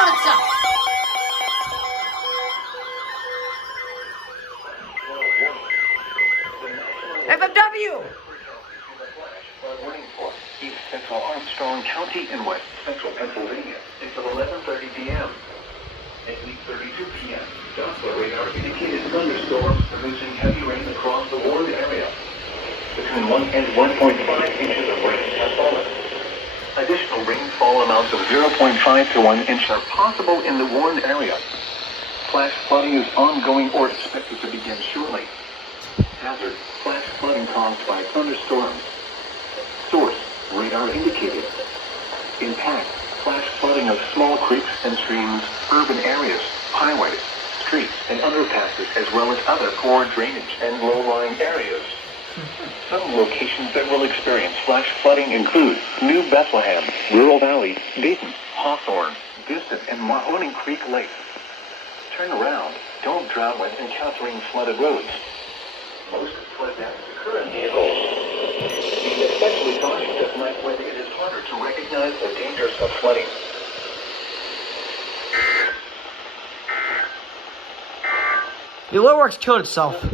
killing itself. FFW! East Central Armstrong County in West Central Pennsylvania until 11:30 p.m. At 8:32 p.m., Doppler radar indicated thunderstorms producing heavy rain across the warned area. Between 1 and 1.5 inches of rain have fallen. Additional rainfall amounts of 0.5 to 1 inch are possible in the warned area. Flash flooding is ongoing or expected to begin shortly. Hazard: flash flooding caused by thunderstorms. Source: radar indicated. Impact: flash flooding of small creeks and streams, urban areas, highways, streets, and underpasses, as well as other poor drainage and low-lying areas. Some locations that will experience flash flooding include New Bethlehem, Rural Valley, Dayton, Hawthorne, Bissett, and Mahoning Creek Lake. Turn around. Don't drown when encountering flooded roads. Most flood deaths occur in vehicles. Be especially cautious at night when it is harder to recognize the dangers of flooding. The Lord works killed itself.